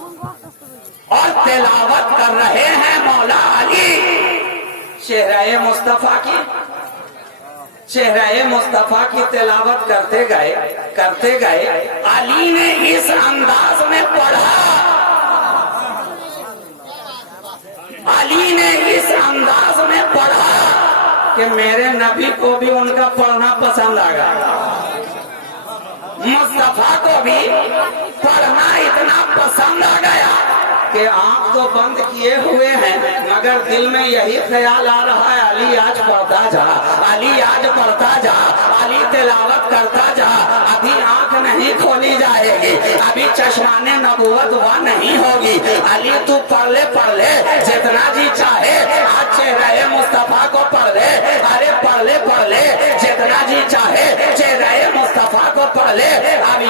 और तिलावत कर रहे हैं मौला अली चेहरे मुस्तफा की। चेहरे मुस्तफा की तिलावत करते गए अली ने इस अंदाज में पढ़ा, अली ने इस अंदाज में पढ़ा कि मेरे नबी को भी उनका पढ़ना पसंद आ गया, मुस्तफा को भी पढ़ना इतना पसंद आ गया कि आंख तो बंद किए हुए हैं मगर दिल में यही ख्याल आ रहा है अली आज पढ़ता जा, अली आज पढ़ता जा, अली तिलावत करता जा। अभी आंख नहीं खोली जाएगी, अभी चश्माने नबूवत वह नहीं होगी। अली तू पढ़ ले जितना जी चाहे, आज चेहरे मुस्तफा को पढ़ ले, अरे पढ़ ले जितना जी चाहे, चेहरे मुस्तफा को पढ़ ले। अब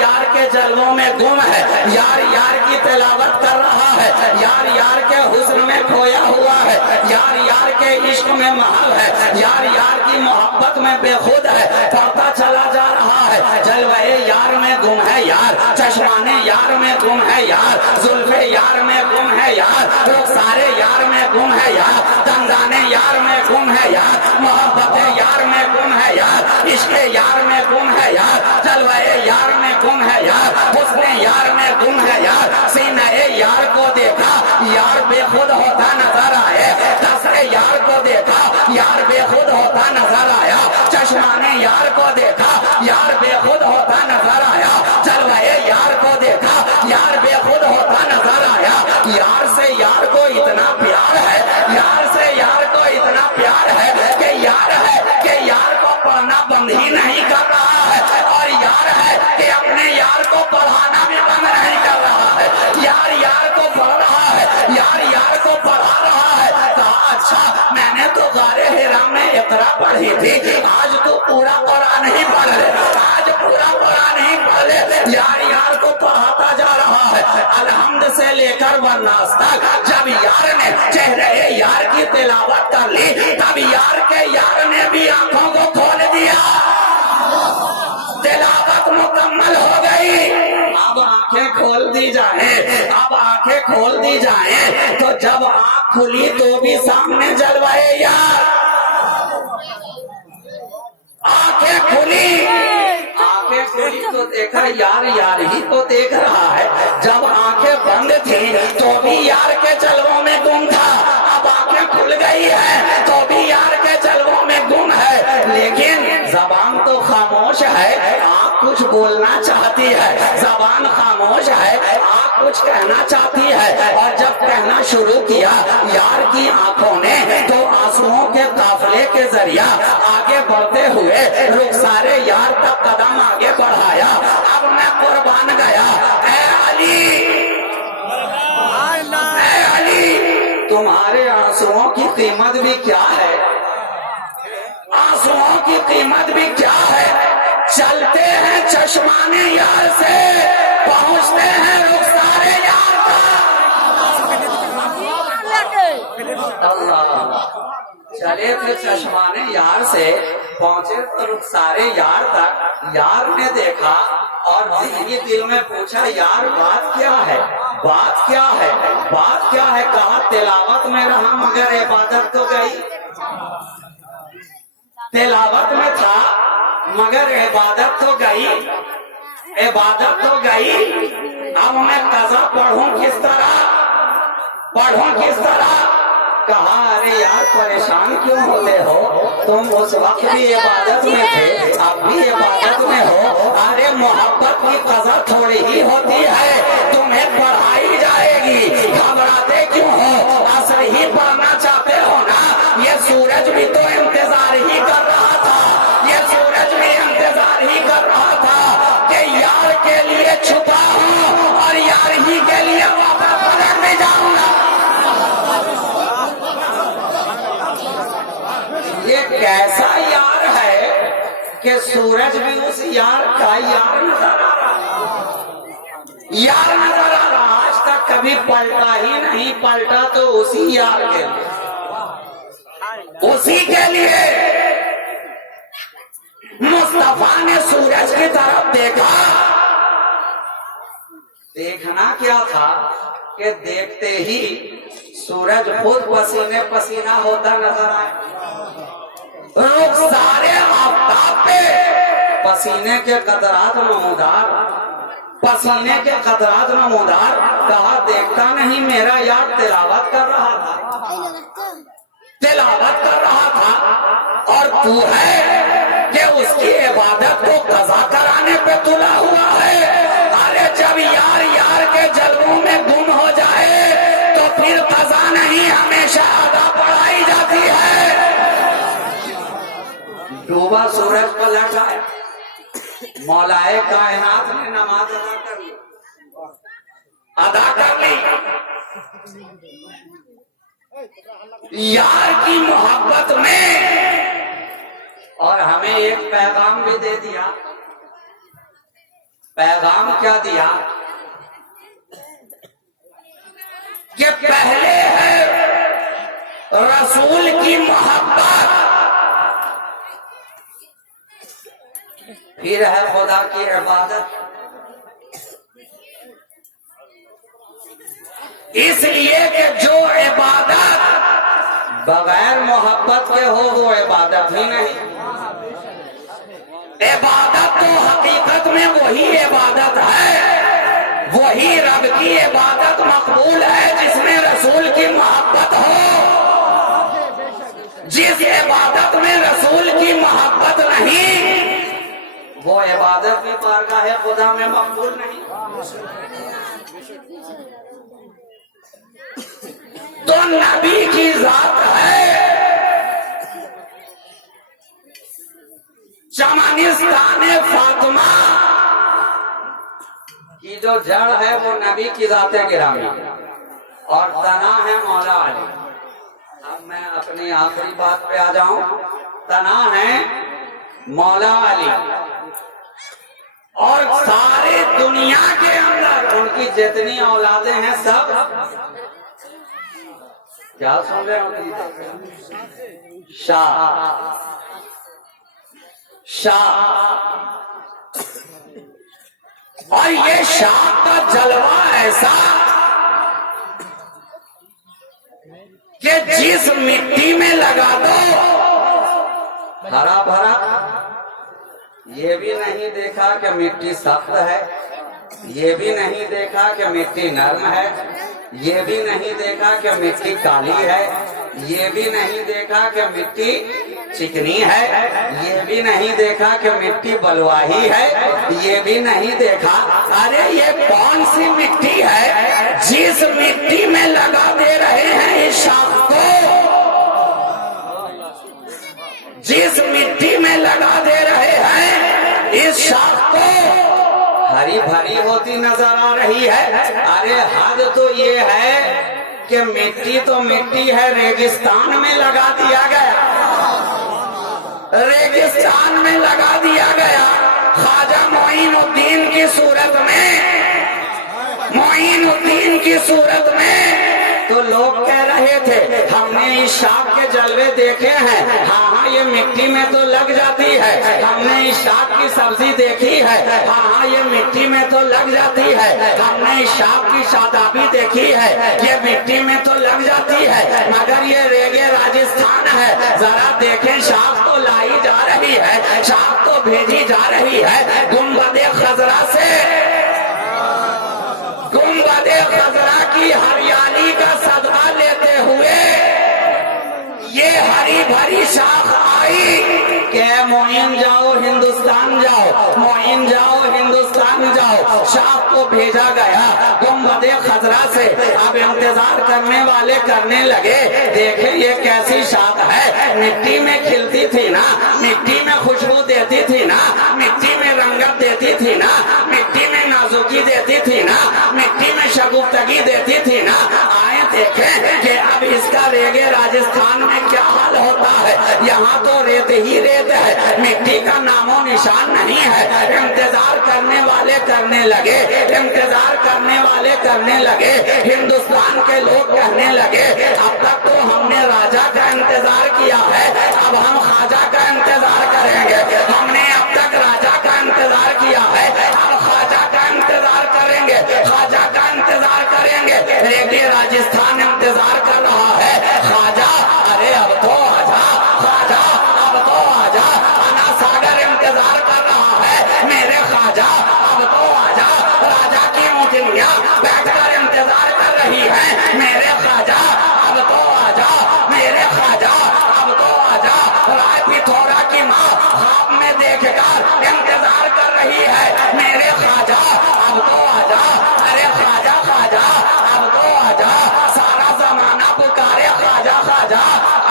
यार के जलवों में गुम है, यार की तिलावत कर रहा है, यार के हुस्न में खोया हुआ है, यार के इश्क में महल है, यार की मोहब्बत में बेखुद है, पढ़ता चला जा रहा है। जलवे यार में गुम है यार, चश्माने यार में गुम है यार, जुल्फे यार में गुम है यार, लोग सारे यार में गुम है यार, दंगाने यार में गुम है यार, मोहब्बत यार में गुम है यार, इश्क यार में गुम है यार, जलवे यार में गुम है यार, हुस्ने यार में गुम है यार। सीने यार को देखा यार बेखुद होता नजर आए, कसरे यार को देखा यार बेखुद होता नजर आया, चश्माने यार को देखा यार बेखुद होता नजर आया, जलवाए यार को देखा यार बेखुद होता नजर आया। यार से यार को इतना प्यार है, यार से यार को इतना प्यार है कि यार को पढ़ना बंद ही नहीं कर रहा है, और यार है कि अपने यार को पढ़ाना भी बंद नहीं कर रहा है। यार को पढ़ रहा है, यार को पढ़ा रहा है। कहा अच्छा मैंने तो गारे हिरा में इकरा पढ़ी थी, आज तो पूरा कुरान ही पढ़ ले, आज पूरा कुरान ही पढ़ ले। यार को पढ़ाता जा रहा है अलहम्द से लेकर वन्नास तक। जब यार ने चेहरे यार की तिलावत कर ली तब यार के यार ने भी आंखों को खोल दिया, तिलावत मुकम्मल हो गई। अब आंखें खोल दी जाए, अब आंखें खोल दी जाए तो जब आंख खुली तो भी सामने जलवाए यार, आंखें खुली तो देखा यार ही तो देख रहा है। जब आंखें बंद थी तो भी यार के जलवों में गुम था, अब आंखें खुल गई है तो भी यार के जलवों में गुम है। लेकिन जबान तो खामोश है, आंख कुछ बोलना चाहती है, जबान खामोश है, आंख कुछ कहना चाहती है। और जब कहना शुरू किया यार की आंखों ने तो आंसुओं के काफिले के जरिया आगे बढ़ते हुए रुखसारे यार तक कदम आगे बढ़ाया। अब मैं कुर्बान गया, ऐ अली तुम्हारे आंसुओं की कीमत भी क्या है, आंसुओं की कीमत भी क्या है। चलते हैं चश्माने यार से, पहुंचते हैं रुखसारे यार तक। अल्लाह, चले थे चश्माने यार से, पहुंचे तो रुखसारे यार तक। यार ने देखा और दिल में पूछा यार बात क्या है, बात क्या है, बात क्या है। कहा तिलावत में रहा मगर इबादत तो गई, तिलावत में था मगर इबादत तो गई, इबादत तो गई। अब मैं कज़ा पढ़ूं किस तरह, पढ़ूं किस तरह। कहा अरे यार परेशान क्यों होते हो, तुम उस वक्त भी इबादत में थे, अब भी इबादत में हो। अरे मोहब्बत की कज़ा थोड़ी ही होती है, तुम्हें पढ़ाई जाएगी, घबराते क्यों हो। असर ही पढ़ना चाहते हो ना, ये सूरज भी तो इंतजार ही कर रहा था, ये सूरज भी इंतजार ही कर रहा था कि यार के लिए छुपा हूँ और यार ही के लिए वापस पलट भी जाऊंगा। ये कैसा यार है कि सूरज भी उस यार का यार नजर आ रहा, यार नजर आ रहा। आज तक कभी पलटा ही नहीं, पलटा तो उसी यार के लिए, उसी के लिए। मुस्तफा ने सूरज की तरफ देखा देखना क्या था कि देखते ही सूरज खुद पसीने पसीना होता नजर आए। लोग सारे आफताब पे पसीने के कतरात नमूदार, पसीने के कतरात नमूदार। कहा देखता नहीं मेरा यार तिलावत कर रहा था, तिलावत कर रहा था, और तू है कि उसकी इबादत को कज़ा कराने पे तुला हुआ है। अरे जब यार यार के जलवों में गुम हो जाए तो फिर कज़ा नहीं हमेशा अदा पढ़ाई जाती है। डूबा सूरज पलट आया, मौलाए कायनात ने नमाज अदा कर ली। यार की मोहब्बत में, और हमें एक पैगाम भी दे दिया। पैगाम क्या दिया कि पहले है रसूल की मोहब्बत, फिर है खुदा की इबादत। इसलिए कि जो इबादत बगैर मोहब्बत के हो वो इबादत ही नहीं। इबादत तो हकीकत में वही इबादत है, वही रब की इबादत मकबूल है जिसमें रसूल की मोहब्बत हो। जिस इबादत में रसूल की मोहब्बत नहीं वो इबादत भी बारगाह खुदा में मकबूल नहीं। तो नबी की जात है, चमनिस्तान फातिमा की जो जड़ है वो नबी की जात गिरामी, और तना है मौला अली। अब मैं अपनी आखिरी बात पे आ जाऊं। तना है मौला अली, और सारे दुनिया के अंदर उनकी जितनी औलादे हैं सब, क्या सुन रहे हो, शाह शाह। और ये शाह का जलवा ऐसा कि जिस मिट्टी में लगा दो हरा भरा। ये भी नहीं देखा कि मिट्टी सख्त है, ये भी नहीं देखा कि मिट्टी नरम है, ये भी नहीं देखा कि मिट्टी काली है, ये भी नहीं देखा कि मिट्टी चिकनी है, ये भी नहीं देखा कि मिट्टी बलुआही है, ये भी नहीं देखा। अरे ये कौन सी मिट्टी है जिस मिट्टी में लगा दे रहे हैं इस शाख को, जिस मिट्टी में लगा दे रहे हैं इस शाख को, हरी भरी होती नजर आ रही है। अरे हद तो ये है कि मिट्टी तो मिट्टी है, रेगिस्तान में लगा दिया गया, रेगिस्तान में लगा दिया गया। ख्वाजा मोइनुद्दीन की सूरत में, मोइनुद्दीन की सूरत में तो लोग कह रहे थे हमने इस शाख के जलवे देखे हैं, हाँ हाँ ये मिट्टी में तो लग जाती है। हमने इस शाख की सब्जी देखी है, हाँ हाँ ये मिट्टी में तो लग जाती है। हमने इस शाख की शादाबी देखी है, ये मिट्टी में तो लग जाती है। मगर ये रेगे राजस्थान है, जरा देखें शाख तो लाई जा रही है, शाख तो भेजी जा रही है गुंबदे खजरा से। गुंबदे खजरा की हरियाली का सदका लेते हुए ये हरी भरी शाख आई कि मोइन जाओ हिंदुस्तान जाओ, मोइन जाओ हिंदुस्तान जाओ। शाख को भेजा गया गुंबदे खजरा से। अब इंतजार करने वाले करने लगे देखे ये कैसी शाख है, मिट्टी में खिलती थी ना, मिट्टी में खुशबू देती थी ना, मिट्टी में रंगत देती थी ना, मिट्टी में नाजुकी देती थी ना, मिट्टी में शगुफ्तगी देती थी ना। आए देखें कि अब इसका रेगे राजस्थान में क्या हाल होता है। यहाँ तो रेत ही रेत है, मिट्टी का नामो निशान नहीं है। इंतजार करने वाले करने लगे, इंतजार करने वाले करने लगे। हिंदुस्तान के लोग कहने लगे अब तक तो हमने राजा का इंतजार किया है, अब हम ख्वाजा का इंतजार करेंगे। हमने अब तक राजा का इंतजार किया है, अब ख्वाजा का इंतजार करेंगे। ख्वाजा बैठकर इंतजार कर रही है। मेरे ख्वाजा अब तो आजा, मेरे ख्वाजा अब तो आजा। राय पिथौरा की माँ ख्वाब में देखकर इंतजार कर रही है। मेरे ख्वाजा अब तो आजा, अरे ख्वाजा ख्वाजा अब तो आजा। सारा जमाना पुकारे ख्वाजा ख्वाजा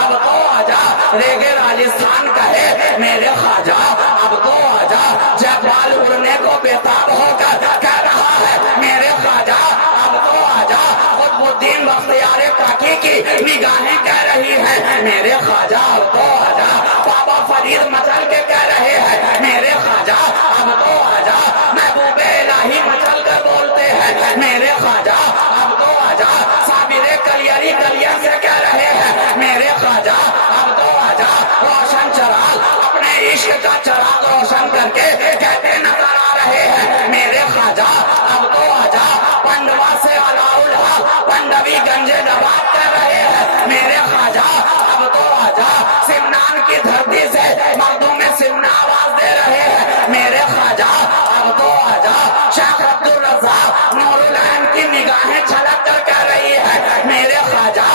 अब तो आजा। रेगे राजस्थान कहे मेरे ख्वाजा अब तो आजा। जयपाल उड़ने को बेताब होकर कह रहा है मेरे ख्वाजा अब तो आजा। कुतुबुद्दीन बख्तियार काकी की निगाहें कह रही है मेरे ख्वाजा अब तो आजा। बाबा फरीद मचल के कह रहे हैं मेरे ख्वाजा अब तो आजा। महबूबे इलाही मचल कर बोलते हैं मेरे ख्वाजा अब तो आजा। साबिरे कलियरी कलियर से कह रहे हैं मेरे ख्वाजा अब तो आजा। रोशन चराग अपने इश्क का चराग रोशन करके कहते नजर आ रहे हैं मेरे ख्वाजा अब तो आजा। पंडवा से अलाउल हक पंडवी गंजे नवाब कह रहे हैं मेरे ख्वाजा अब तो आजा। सिमनान की धरती से मर्दों में सिमना आवाज दे रहे हैं मेरे ख्वाजा अब तो आजा। शेख अब्दुल रज़ाक नूरुल ऐन की निगाहें छलक कर कह रही है मेरे ख्वाजा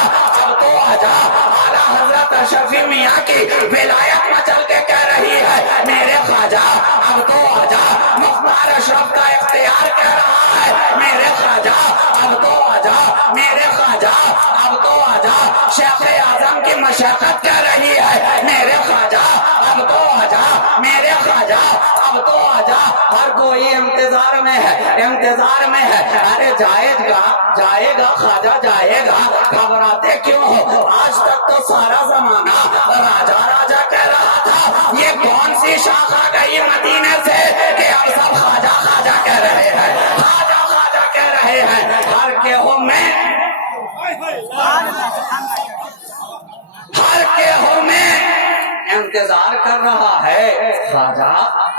अब तो आजा। आला हजरत शफी मियाँ की विलायत मचल के कह रही है मेरे ख्वाजा अब तो आजा। मुख्तार अशरफ का इख्तियार कह रहा है मेरे ख्वाजा अब तो आजा। मेरे ख्वाजा अब तो आजा। शेख आजम की मशक्कत कह रही है मेरे ख्वाजा अब तो आजा। मेरे ख्वाजा अब तो आजा। हर कोई इंतजार में है, इंतजार में है। अरे जाएगा जाएगा ख्वाजा जाएगा, घबराते क्यों हो? आज तक तो सारा जमाना राजा राजा कह रहा था। ये कौन सी शाख आ गई मदीने से कि अब सब ख्वाजा ख्वाजा कह रहे हैं, ख्वाजा ख्वाजा कह रहे हैं। हर के हो में हर के हो में इंतजार कर रहा है ख्वाजा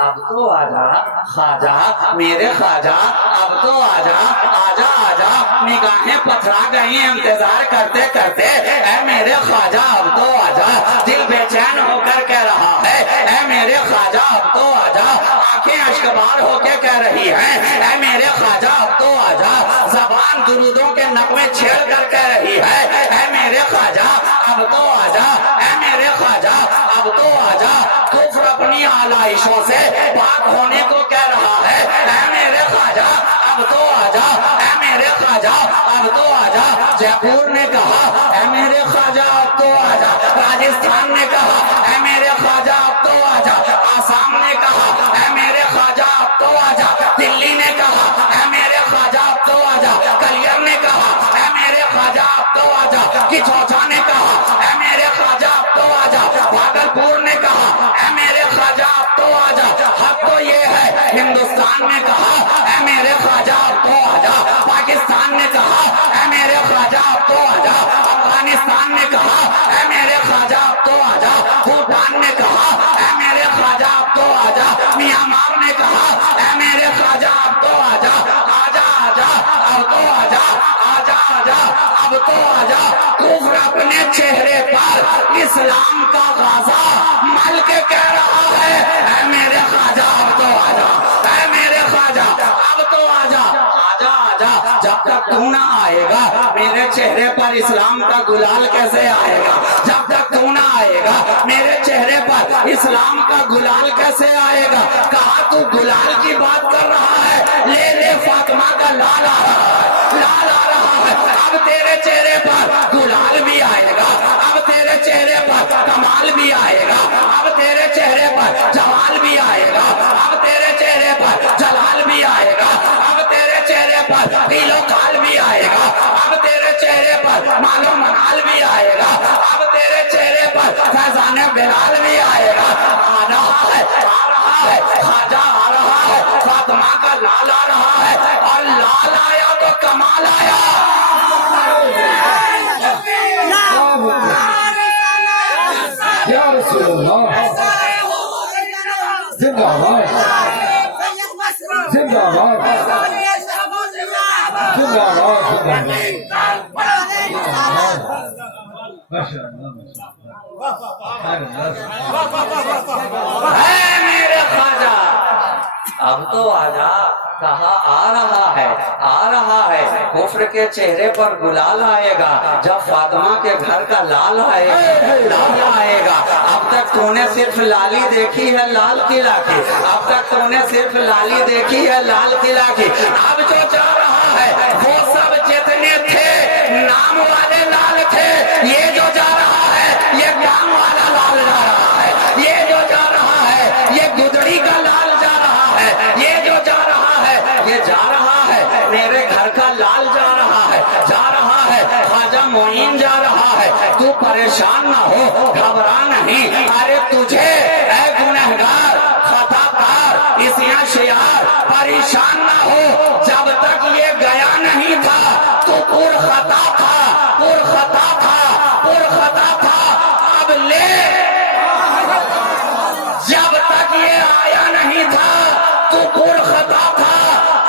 अब तो आजा। ख्वाजा मेरे ख्वाजा अब तो आजा, आजा आजा। निगाहें पथरा गई इंतजार करते करते ऐ मेरे ख्वाजा अब तो आजा। दिल बेचैन होकर कह रहा है ऐ मेरे ख्वाजा अब तो आजा। आंखें अश्कबार होकर कह रही हैं ऐ मेरे ख्वाजा अब तो आजा। जबान दुरूदों के नगमे छेड़ कर कह रही है ऐ मेरे ख्वाजा अब तो आजा। ऐ मेरे ख्वाजा अब तो आजा। कुफ्र अपनी आलाइशों से पाक होने को कह रहा है ऐ मेरे ख्वाजा अब तो आजा। ऐ मेरे ख्वाजा अब तो आजा। जयपुर ने कहा ऐ मेरे ख्वाजा अब तो आजा। राजस्थान ने कहा ऐ मेरे ख्वाजा अब तो आजा। आसाम ने कहा ऐ मेरे ख्वाजा अब तो आजा। दिल्ली ने कहा ऐ मेरे ख्वाजा अब तो आजा। कलियर ने कहा ऐ मेरे ख्वाजा अब तो आजा। किचौथा ने कहा ऐ मेरे ख्वाजा अब तो आजा। भागलपुर ने कहा ऐ मेरे ख्वाजा अब तो आजा। हक तो ये है हिंदुस्तान ने कहा ऐ मेरे ख्वाजा अब तो आजा। पाकिस्तान ने कहा ऐ मेरे ख्वाजा अब तो आजा। अफगानिस्तान ने कहा ऐ मेरे ख्वाजा अब तो आजा। भूटान ने कहा ऐ मेरे ख्वाजा अब तो आजा। म्यांमार ने कहा ऐ मेरे ख्वाजा अब तो आजा। आजा आजा अब तो आजा, आजा आजा अब तो आजा। कुफ्र अपने चेहरे पर इस्लाम का गाजा मल के कह रहा है ऐ मेरे ख्वाजा अब तो आजा। ऐ मेरे ख्वाजा अब तो आजा, आजा आजा। जब तक तू ना आएगा मेरे चेहरे पर इस्लाम का गुलाल कैसे आएगा? जब तक तू ना आएगा मेरे चेहरे पर इस्लाम का गुलाल कैसे आएगा? कहा तू गुलाल की बात कर रहा है, ले ले फातिमा का लाल आ रहा है, लाल आ रहा है। अब तेरे चेहरे पर गुलाल भी आएगा, अब तेरे चेहरे पर कमाल भी आएगा, अब तेरे चेहरे पर जमाल भी आएगा, अब तेरे चेहरे पर जलाल भी आएगा, अब तेरे चेहरे पर दिलो काल भी आएगा, अब तेरे चेहरे पर मालो मनाल भी आएगा, अब तेरे चेहरे पर फैजाने बिलाल भी आएगा। आ रहा है, आ रहा है, ख्वाजा आ रहा है, फातिमा का लाल आ रहा है। और लाल आया तो कमाल आया। जिंदाबाद जिंदाबाद है मेरे ख्वाजा अब तो आजा। कहा आ रहा है कुफ्र के चेहरे पर गुलाल आएगा जब फातिमा के घर का लाल आएगा। अब तक तूने सिर्फ लाली देखी है लाल किला की, अब तक तूने सिर्फ लाली देखी है लाल किला की। अब जो जा रहा है वो सब जितने थे नाम वाले लाल थे, ये जो जा रहा है ये काम वाला लाल जा रहा है, ये जो जा रहा है ये गुदड़ी का लाल जा रहा है, ये जो जा रहा है ये जा रहा है मेरे घर का लाल जा रहा है, ख्वाजा मोइन जा रहा है। तू परेशान ना हो, घबरा नहीं। अरे तुझे ऐ गुनहगार खताकार इसिया शियार परेशान ना हो, जब तक ये गया नहीं था तू पुरखता था। अब ले, जब तक ये आया नहीं था तू पुरखता था।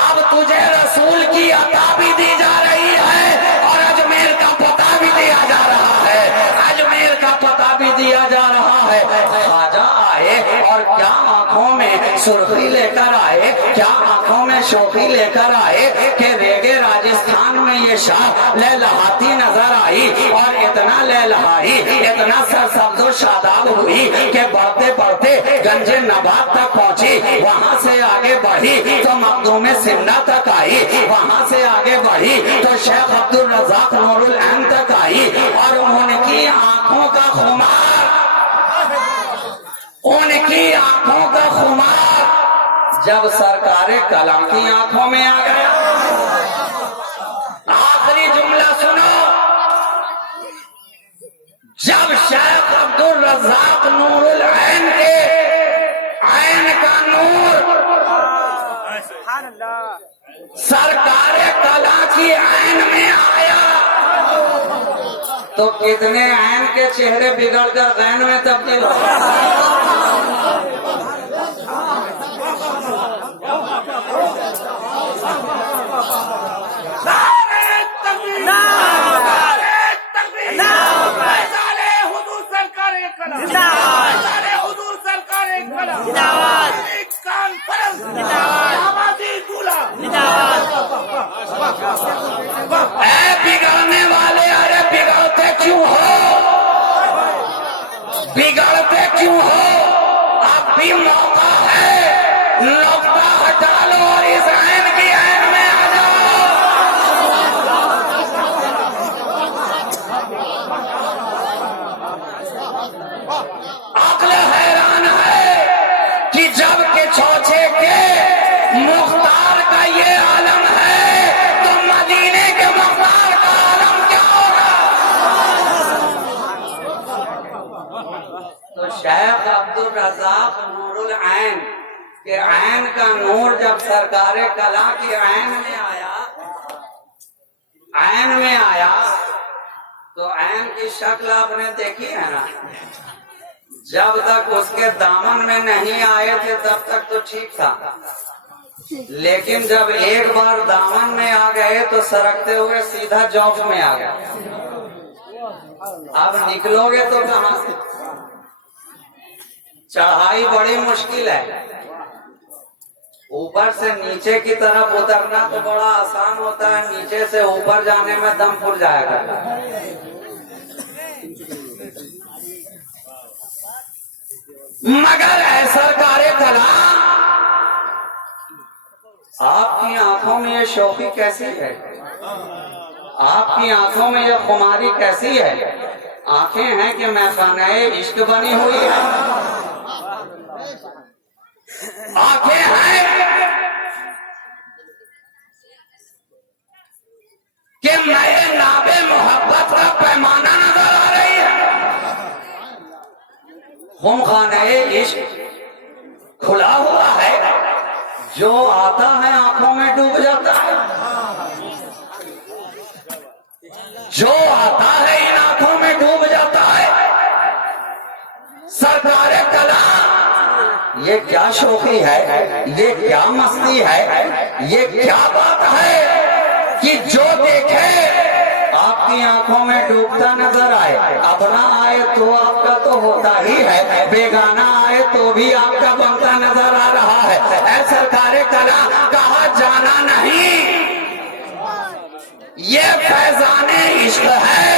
अब तुझे रसूल की अता भी दी जा रही है और अजमेर का पता भी दिया जा रहा है, अजमेर का पता भी दिया जा रहा है। ख्वाजा आए और क्या आंखों में सुर्खी लेकर आए, क्या आंखों में शोखी लेकर आए कि रेगे राजस्थान में ये शाह लहलहाती नजर आई और इतना लहलहाई, इतना सरसब्ज़ो शादाब हुई कि बढ़ते बढ़ते गंजे नबात तक पहुंची, वहां से आगे बढ़ी तो मखदूम सिमना तक आई, वहां से आगे बढ़ी तो शेख अब्दुल रज़ाक नूरुल ऐन तक आई। और उनकी आंखों का खुमार, उनकी आंखों का खुमार जब सरकारे कलम की आंखों में आ गया। आखिरी जुमला सुनो, जब शेख अब्दुल रज़ाक नूरुल ऐन के ऐन का नूर सरकारे कला की ऐन में आया तो कितने ऐन के चेहरे बिगड़कर गैन में तब्दील हो। बिगड़ने वाले, अरे बिगड़ते क्यों हो, बिगड़ते क्यों हो? अब भी मौका है, नुक्ता हटा लो और इस ऐन की ऐन में आ जाओ। अक्ल हैरान है कि जब के चौथे के मुख्तार का ये आलम है तो मदीने के मुख्तार का आलम क्या होगा? तो शेख अब्दुल रज़ाक नूरुल ऐन के ऐन का नूर जब सरकारे कला की ऐन में आया तो ऐन की शक्ल आपने देखी है ना। जब तक उसके दामन में नहीं आए थे तब तक तो ठीक था, लेकिन जब एक बार दामन में आ गए तो सरकते हुए सीधा जौफ में आ गए। अब निकलोगे तो कहां से? चढ़ाई बड़ी मुश्किल है, ऊपर से नीचे की तरफ उतरना तो बड़ा आसान होता है, नीचे से ऊपर जाने में दम फूल जाया करता है। मगर है सरकारे कला, आपकी आंखों में ये शौकी कैसी है, आपकी आंखों में ये खुमारी कैसी है? आंखें हैं कि महफाने इश्क बनी हुई है, आंखें हैं कि मेरे नाबे मोहब्बत का पैमाना नजर आ रही है। खुमखाने इश्क खुला हुआ है, जो आता है आंखों में डूब जाता है, जो आता है इन आंखों में डूब जाता है। सरकारे कला, ये क्या शौकी है, ये क्या मस्ती है, ये क्या बात है कि जो देखे आपकी आंखों में में डूबता नजर आए, अपना आए तो आपका तो होता ही है, बेगाना आए तो भी आपका बनता नजर आ रहा है। ऐ सरकारे कला कहा जाना नहीं, ये फैजाने इश्क है,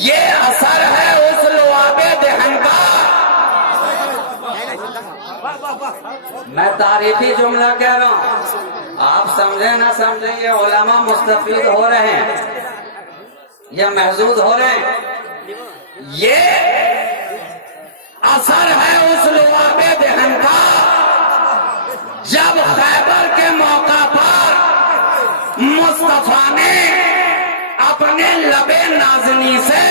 ये असर है उस लुआबे दहन का। मैं तारीफी जुमला कह रहा हूं, आप समझे ना समझे, ये उलमा मुस्तफीद हो रहे हैं या महजूद हो रहे हैं। ये असर है उस लुआबे दहन का, जब खैबर के मौका पर मुस्तफा ने अपने लबे नाजनी से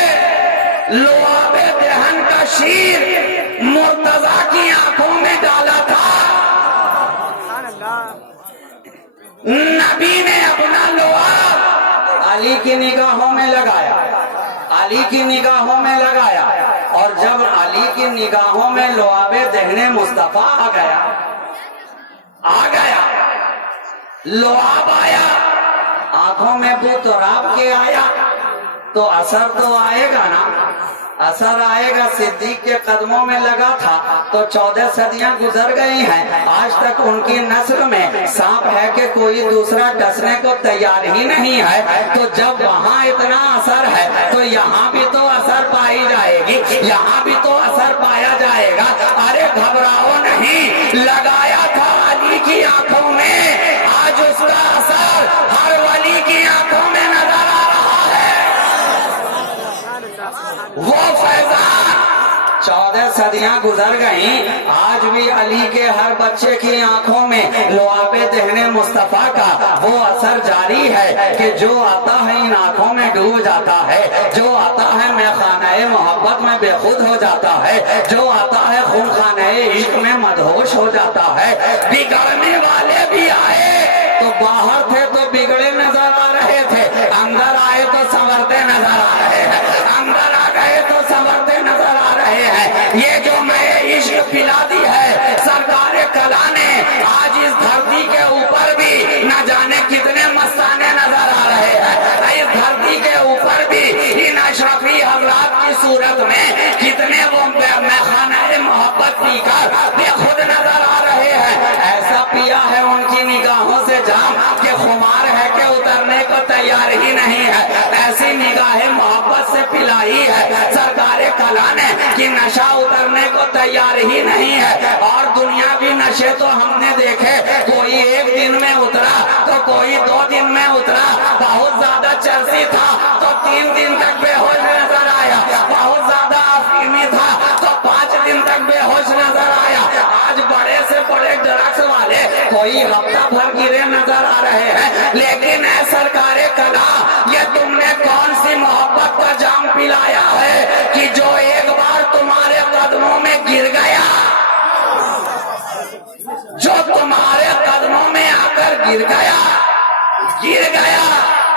लुआबे दहन का शीर मुर्तजा की आंखों में डाला था। नबी ने अपना लुआब अली की निगाहों में लगाया, अली की निगाहों में लगाया, और जब अली की निगाहों में लुआबे दहने मुस्तफा आ गया, लुआब आया, आंखों में बुतराब के आया, तो असर तो आएगा ना, असर आएगा। सिद्दीक के कदमों में लगा था तो 14 सदियां गुजर गई हैं, आज तक उनकी नस्ल में सांप है कि कोई दूसरा डसने को तैयार ही नहीं है। तो जब वहाँ इतना असर है तो यहाँ भी तो असर पाई जाएगी, यहाँ भी तो असर पाया जाएगा। अरे घबराओ नहीं, लगाया था अली की आंखों में, आज उसका असर हर वली की आंखों में नजर आ रहा है। वो फैजान 14 सदियां गुजर गई, आज भी अली के हर बच्चे की आंखों में लुआबे दहने मुस्तफा का वो असर जारी है कि जो आता है इन आंखों में डूब जाता है, जो आता है मैखानाए मोहब्बत में बेखुद हो जाता है, जो आता है खूनखानाए इश्क में मदहोश हो जाता है। बिगड़ने वाले भी आए तो बाहर थे तो बिगड़े नजर आ रहे थे, अंदर आए तो संवरते नजर आ रहे हैं, अंदर आ गए तो संवरते नजर आ रहे हैं। ये जो मैं इश्क पिला दी है सरकार कला ने, आज इस धरती के ऊपर भी न जाने कितने मस्ताने नजर आ रहे हैं। इस धरती के ऊपर भी इन अशरफी हजरात की सूरत में कितने वो मैखानाए मोहब्बत पीकर बेखुद नजर आ रहे हैं। ऐसा पिया है उनकी निगाहों से जाम कि खुमार है कि उतरने को तैयार ही नहीं है। ऐसी निगाहें मोहब्बत से पिलाई है सरकारे कला ने कि नशा उतरने को तैयार ही नहीं है। और दुनियावी नशे तो हमने देखे, कोई एक दिन में उतरा तो कोई 2 दिन में उतरा, बहुत ज्यादा चर्सी था तो 3 दिन तक बेहोश नजर आया, बहुत ज्यादा अफीमी था तो 5 दिन तक बेहोश नजर आया। आज बड़े से बड़े ड्रग्स वाले कोई हफ्ता भर गिरे नजर आ रहे हैं। लेकिन ऐ सरकारे कला, ये तुमने कौन सी मोहब्बत का जाम पिलाया है कि जो एक बार तुम्हारे कदमों में गिर गया, जो तुम्हारे कदमों में आकर गिर गया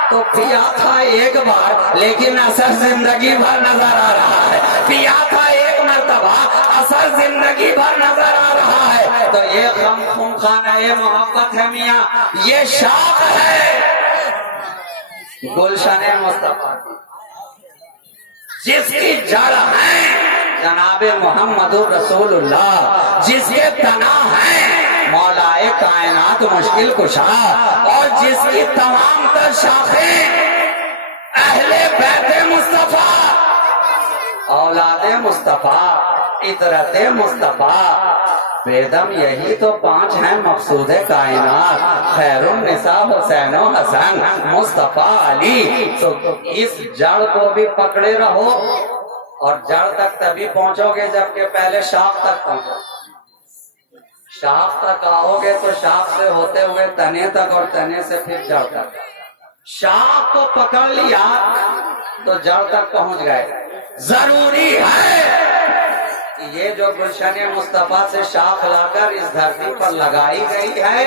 तो पिया था एक बार लेकिन असर जिंदगी भर नजर आ रहा है, पिया था एक मर्तबा असर जिंदगी भर नजर आ रहा है। तो ये खूनखानाए मोहब्बत है मियाँ, ये शाख है गुलशने मुस्तफा की, जिसकी जड़ है जनाबे मोहम्मदुर रसूलुल्लाह, जिसके तना है मौलाए कायनात मुश्किल कुशा, और जिसकी तमाम तर शाखें अहले बैते मुस्तफा, औलादे मुस्तफा, इतरते मुस्तफा। बेदम यही तो 5 हैं मकसूद कायनात, खैरुन निसा हुसैनो हसन मुस्तफा अली। तो इस जड़ को भी पकड़े रहो, और जड़ तक तभी पहुंचोगे जबकि पहले शाख तक पहुंचो। शाख तक आओगे तो शाख से होते हुए तने तक, और तने से फिर जड़ तक। शाख को पकड़ लिया तो जड़ तक पहुंच गए। जरूरी है ये जो गुलशन मुस्तफा से शाख लाकर इस धरती पर लगाई गई है,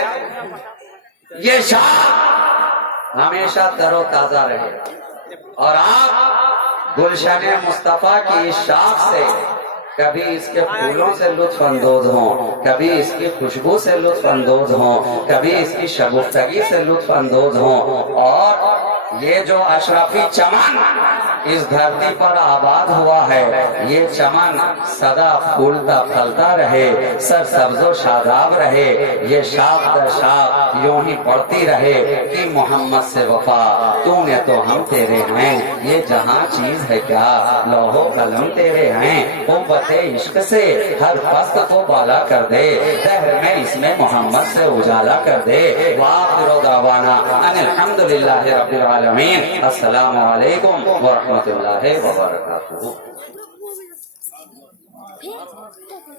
ये शाख हमेशा तरोताजा रहे। और आप गुलशन मुस्तफा की इस शाख से कभी इसके फूलों से लुत्फ अंदोज हो, कभी इसकी खुशबू से लुत्फ अंदोज हो, कभी इसकी शगुफ्तगी से लुत्फ अंदोज हो, और ये जो अशरफी चमन इस धरती पर आबाद हुआ है, ये चमन सदा फूलता फलता रहे, सर सब्जो शादाब रहे, ये शाख दर शाख यूं ही पड़ती रहे कि मोहम्मद से वफा तूने तो हम तेरे हैं, ये जहां चीज है क्या लौहो कलम तेरे हैं, वो बते इश्क से हर फस्त को बाला कर दे, दहर में इसमें मोहम्मद से उजाला कर दे। वाखिरु दावाना अनिल हम्दुलिल्लाहि रब्बिल आलमीन। अस्सलामु अलैकुम व रहमतुल्लाहि व बरकातुहू।